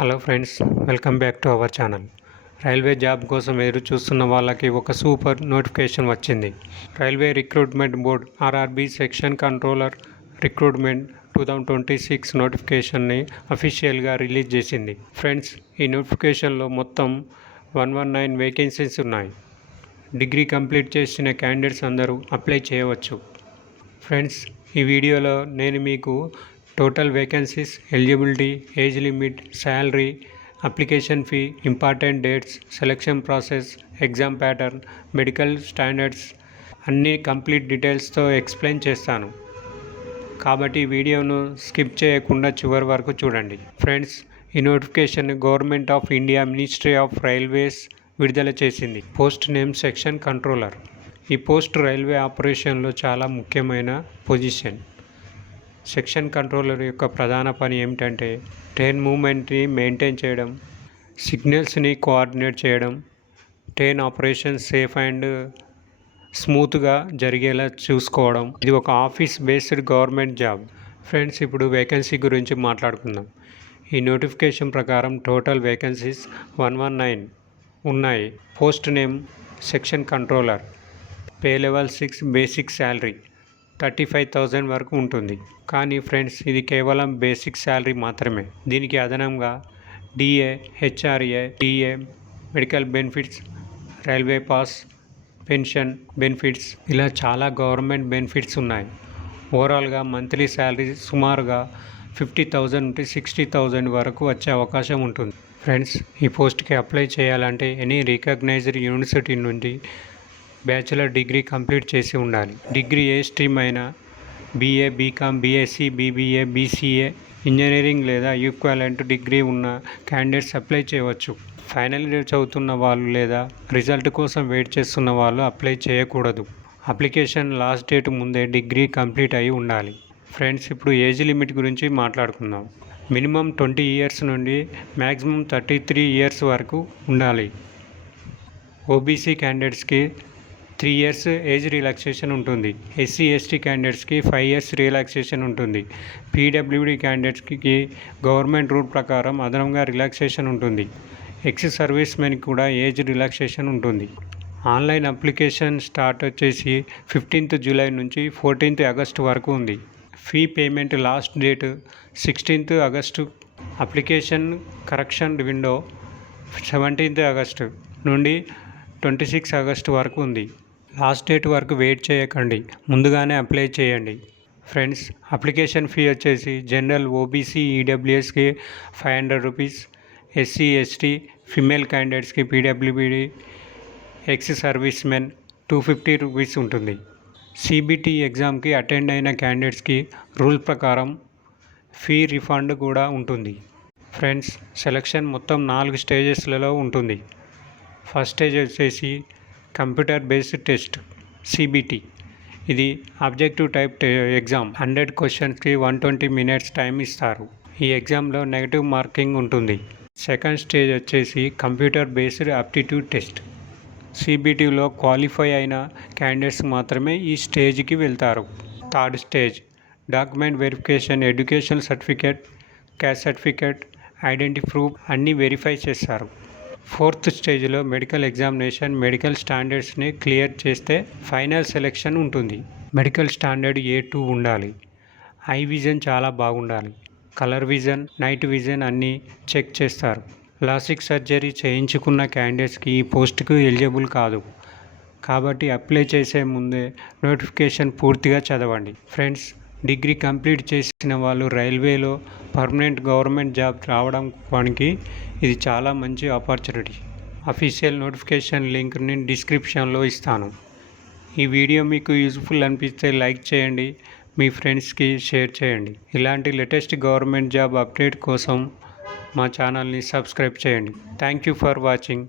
Hello friends, welcome back to our channel. Railway job కోసం ఎదురు చూస్తున్న వాళ్ళకి ఒక సూపర్ నోటిఫికేషన్ వచ్చింది. Railway recruitment board RRB section controller recruitment 2026 నోటిఫికేషన్ని అఫీషియల్గా రిలీజ్ చేసింది. ఫ్రెండ్స్, ఈ నోటిఫికేషన్లో మొత్తం 119 వేకెన్సీస్ ఉన్నాయి. డిగ్రీ కంప్లీట్ చేసిన క్యాండిడేట్స్ అందరూ అప్లై చేయవచ్చు. ఫ్రెండ్స్, ఈ వీడియోలో నేను మీకు total vacancies, eligibility, age limit, salary, application fee, important dates, selection process, exam pattern, medical standards అన్ని కంప్లీట్ డీటెయిల్స్తో ఎక్స్ప్లెయిన్ చేస్తాను. కాబట్టి ఈ వీడియోను స్కిప్ చేయకుండా చివరి వరకు చూడండి. ఫ్రెండ్స్, ఈ notification government of India ministry of railways విడుదల చేసింది. Post name section controller. ఈ పోస్ట్ రైల్వే ఆపరేషన్లో చాలా ముఖ్యమైన పొజిషన్. సెక్షన్ కంట్రోలర్ యొక్క ప్రధాన పని ఏమిటంటే ట్రైన్ మూవ్మెంట్ని మెయింటైన్ చేయడం, సిగ్నల్స్ని కోఆర్డినేట్ చేయడం, ట్రైన్ ఆపరేషన్ సేఫ్ అండ్ స్మూత్గా జరిగేలా చూసుకోవడం. ఇది ఒక office based government job. Friends, ఇప్పుడు వేకెన్సీ గురించి మాట్లాడుకుందాం. ఈ నోటిఫికేషన్ ప్రకారం టోటల్ వేకెన్సీస్ 119 ఉన్నాయి. Post name section controller. Pay level 6, basic salary 35,000 వరకు ఉంటుంది. కానీ ఫ్రెండ్స్, ఇది కేవలం బేసిక్ శాలరీ మాత్రమే. దీనికి అదనంగా DA, HRA, DA, medical benefits, railway pass, pension benefits ఇలా చాలా గవర్నమెంట్ బెనిఫిట్స్ ఉన్నాయి. ఓవరాల్గా మంత్లీ శాలరీ సుమారుగా 50,000 నుండి 60,000 వరకు వచ్చే అవకాశం ఉంటుంది. ఫ్రెండ్స్, ఈ పోస్ట్కి అప్లై చేయాలంటే ఎనీ రికగ్నైజ్డ్ యూనివర్సిటీ నుండి బ్యాచిలర్ డిగ్రీ కంప్లీట్ చేసి ఉండాలి. డిగ్రీ ఏ స్ట్రీమ్ అయినా BA, BCom, BSc, BBA, BCA, engineering లేదా ఈక్వలెంట్ డిగ్రీ ఉన్న క్యాండిడేట్స్ అప్లై చేయవచ్చు. ఫైనల్ ఇయర్ చదువుతున్న వాళ్ళు లేదా రిజల్ట్ కోసం వెయిట్ చేస్తున్న వాళ్ళు అప్లై చేయకూడదు. అప్లికేషన్ లాస్ట్ డేట్ ముందే డిగ్రీ కంప్లీట్ అయి ఉండాలి. ఫ్రెండ్స్, ఇప్పుడు ఏజ్ లిమిట్ గురించి మాట్లాడుకుందాం. మినిమం 20 ఇయర్స్ నుండి మ్యాక్సిమం 33 ఇయర్స్ వరకు ఉండాలి. ఓబీసీ క్యాండిడేట్స్కి 3 ఇయర్స్ ఏజ్ రిలాక్సేషన్ ఉంటుంది. ఎస్సీ ఎస్టీ క్యాండిడేట్స్కి 5 ఇయర్స్ రిలాక్సేషన్ ఉంటుంది. పీడబ్ల్యూడీ క్యాండిడేట్స్కి గవర్నమెంట్ రూల్ ప్రకారం అదనంగా రిలాక్సేషన్ ఉంటుంది. ఎక్స్ సర్వీస్ మెన్కి కూడా ఏజ్ రిలాక్సేషన్ ఉంటుంది. ఆన్లైన్ అప్లికేషన్ స్టార్ట్ వచ్చేసి 15th జూలై నుంచి 14th ఆగస్టు వరకు ఉంది. Fee payment last date 16th August. Application correction window 17th August నుండి 26 ఆగస్టు వరకు ఉంది. లాస్ట్ డేట్ వరకు వెయిట్ చేయకండి, ముందుగానే అప్లై చేయండి. ఫ్రెండ్స్, అప్లికేషన్ ఫీ వచ్చేసి జనరల్, ఓబీసీ, ఈడబ్ల్యూఎస్కి 500 రూపీస్, ఎస్సీ ఎస్టీ ఫిమేల్ క్యాండిడేట్స్కి, PWBD, ex servicemen 250 rupees ఉంటుంది. సిబిటి ఎగ్జామ్కి అటెండ్ అయిన క్యాండిడేట్స్కి రూల్ ప్రకారం ఫీ రిఫండ్ కూడా ఉంటుంది. ఫ్రెండ్స్, సెలక్షన్ మొత్తం 4 స్టేజెస్లలో ఉంటుంది. ఫస్ట్ స్టేజ్ వచ్చేసి కంప్యూటర్ బేస్డ్ టెస్ట్ సిబిటి. ఇది ఆబ్జెక్టివ్ టైప్ ఎగ్జామ్. 100 క్వశ్చన్స్కి 120 మినిట్స్ టైం ఇస్తారు. ఈ ఎగ్జామ్లో నెగటివ్ మార్కింగ్ ఉంటుంది. సెకండ్ స్టేజ్ వచ్చేసి కంప్యూటర్ బేస్డ్ ఆప్టిట్యూడ్ టెస్ట్. సిబిటిలో క్వాలిఫై అయిన క్యాండిడేట్స్ మాత్రమే ఈ స్టేజ్కి వెళ్తారు. Third stage document verification. Education certificate, caste certificate, identity proof అన్నీ వెరిఫై చేస్తారు. ఫోర్త్ స్టేజ్లో మెడికల్ ఎగ్జామినేషన్. మెడికల్ స్టాండర్డ్స్ని క్లియర్ చేస్తే ఫైనల్ సెలెక్షన్ ఉంటుంది. మెడికల్ స్టాండర్డ్ A2 ఉండాలి. ఐ విజన్ చాలా బాగుండాలి. కలర్ విజన్, నైట్ విజన్ అన్నీ చెక్ చేస్తారు. లాసిక్ సర్జరీ చేయించుకున్న క్యాండిడేట్స్కి ఈ పోస్ట్కు ఎలిజిబుల్ కాదు. కాబట్టి అప్లై చేసే ముందే నోటిఫికేషన్ పూర్తిగా చదవండి. ఫ్రెండ్స్, డిగ్రీ కంప్లీట్ చేసిన వాళ్ళు రైల్వేలో పర్మనెంట్ గవర్నమెంట్ జాబ్ రావడానికి ఇది చాలా మంచి ఆపర్చునిటీ. అఫీషియల్ నోటిఫికేషన్ లింక్ని డిస్క్రిప్షన్లో ఇస్తాను. ఈ వీడియో మీకు యూజ్ఫుల్ అనిపిస్తే లైక్ చేయండి, మీ ఫ్రెండ్స్కి షేర్ చేయండి. ఇలాంటి లేటెస్ట్ గవర్నమెంట్ జాబ్ అప్డేట్ కోసం మా ఛానల్ని సబ్స్క్రైబ్ చేయండి. Thank you for watching.